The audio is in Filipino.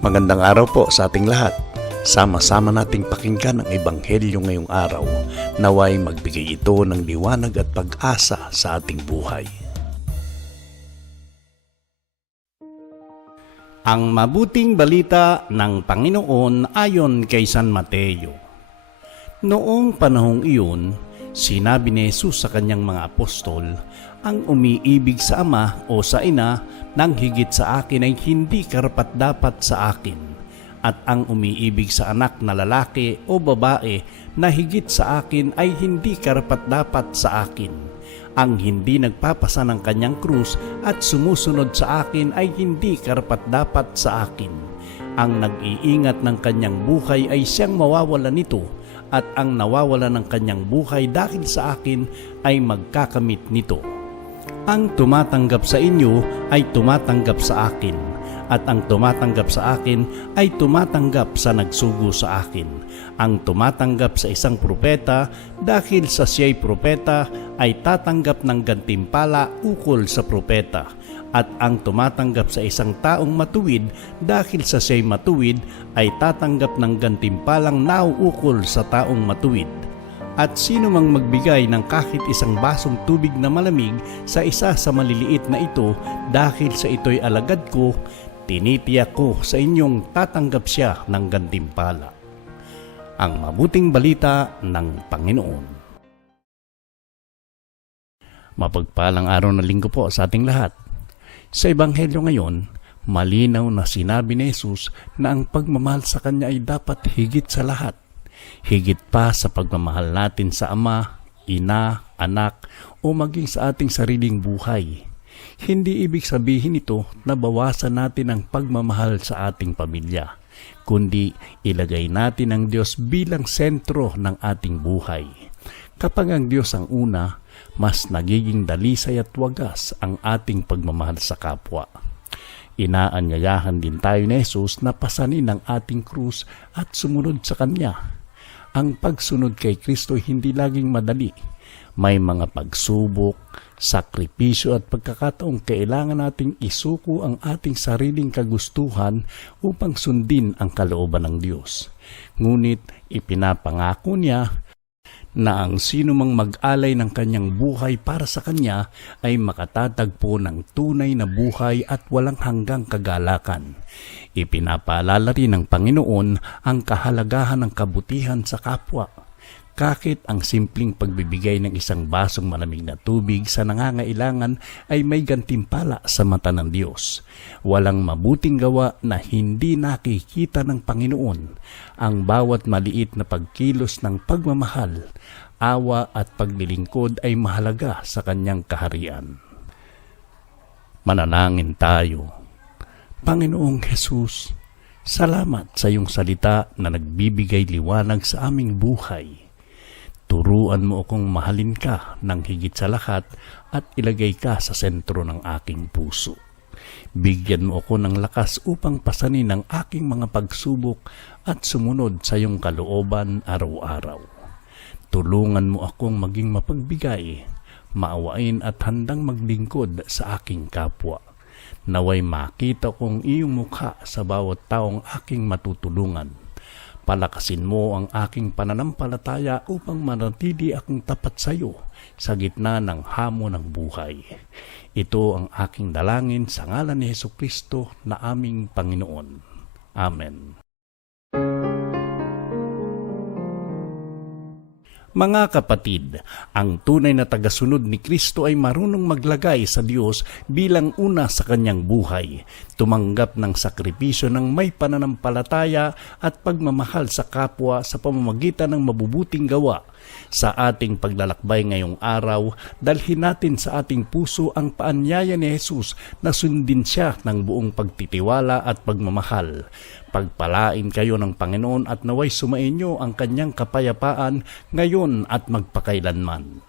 Magandang araw po sa ating lahat. Sama-sama nating pakinggan ang Ebanghelyo ngayong araw. Naway magbigay ito ng liwanag at pag-asa sa ating buhay. Ang mabuting balita ng Panginoon ayon kay San Mateo. Noong panahong iyon, sinabi ni Jesus sa kanyang mga apostol, ang umiibig sa ama o sa ina nang higit sa akin ay hindi karapat-dapat sa akin, at ang umiibig sa anak na lalaki o babae na higit sa akin ay hindi karapat-dapat sa akin. Ang hindi nagpapasa ng kanyang krus at sumusunod sa akin ay hindi karapat-dapat sa akin. Ang nag-iingat ng kanyang buhay ay siyang mawawala nito, at ang nawawala ng kanyang buhay dahil sa akin ay magkakamit nito. Ang tumatanggap sa inyo ay tumatanggap sa akin, at ang tumatanggap sa akin ay tumatanggap sa nagsugo sa akin. Ang tumatanggap sa isang propeta dahil sa siya'y propeta ay tatanggap ng gantimpala ukol sa propeta, at ang tumatanggap sa isang taong matuwid dahil sa siya'y matuwid ay tatanggap ng gantimpalang nauukol sa taong matuwid. At sino mang magbigay ng kahit isang basong tubig na malamig sa isa sa maliliit na ito dahil sa ito'y alagad ko, tinitiyak ko sa inyong tatanggap siya ng gantimpala. Ang mabuting balita ng Panginoon. Mapagpalang araw na linggo po sa ating lahat. Sa Ebanghelyo ngayon, malinaw na sinabi ni Jesus na ang pagmamahal sa Kanya ay dapat higit sa lahat. Higit pa sa pagmamahal natin sa ama, ina, anak, o maging sa ating sariling buhay. Hindi ibig sabihin ito na bawasan natin ang pagmamahal sa ating pamilya, kundi ilagay natin ang Diyos bilang sentro ng ating buhay. Kapag ang Diyos ang una, mas nagiging dalisay at wagas ang ating pagmamahal sa kapwa. Inaanyayahan din tayo ni Jesus na pasanin ang ating krus at sumunod sa Kanya. Ang pagsunod kay Kristo hindi laging madali. May mga pagsubok, sakripisyo at pagkakataong kailangan nating isuko ang ating sariling kagustuhan upang sundin ang kalooban ng Diyos. Ngunit ipinapangako Niya na ang sino mang mag-alay ng kanyang buhay para sa Kanya ay makatatagpo ng tunay na buhay at walang hanggang kagalakan. Ipinapaalala rin ng Panginoon ang kahalagahan ng kabutihan sa kapwa. Kahit ang simpleng pagbibigay ng isang basong malamig na tubig sa nangangailangan ay may gantimpala sa mata ng Diyos. Walang mabuting gawa na hindi nakikita ng Panginoon. Ang bawat maliit na pagkilos ng pagmamahal, awa at paglilingkod ay mahalaga sa Kanyang kaharian. Manalangin tayo. Panginoong Jesus, salamat sa iyong salita na nagbibigay liwanag sa aming buhay. Turuan mo akong mahalin ka ng higit sa lahat at ilagay ka sa sentro ng aking puso. Bigyan mo ako ng lakas upang pasanin ang aking mga pagsubok at sumunod sa iyong kalooban araw-araw. Tulungan mo akong maging mapagbigay, maawain at handang maglingkod sa aking kapwa. Naway makita kong iyong mukha sa bawat taong aking matutulungan. Palakasin mo ang aking pananampalataya upang manatili akong tapat sa iyo sa gitna ng hamon ng buhay. Ito ang aking dalangin sa ngalan ni Hesukristo na aming Panginoon. Amen. Mga kapatid, ang tunay na tagasunod ni Kristo ay marunong maglagay sa Diyos bilang una sa kanyang buhay, tumanggap ng sakripisyo ng may pananampalataya at pagmamahal sa kapwa sa pamamagitan ng mabubuting gawa. Sa ating paglalakbay ngayong araw, dalhin natin sa ating puso ang paanyaya ni Jesus na sundin siya ng buong pagtitiwala at pagmamahal. Pagpalain kayo ng Panginoon at naway sumainyo ang kanyang kapayapaan ngayon at magpakailanman.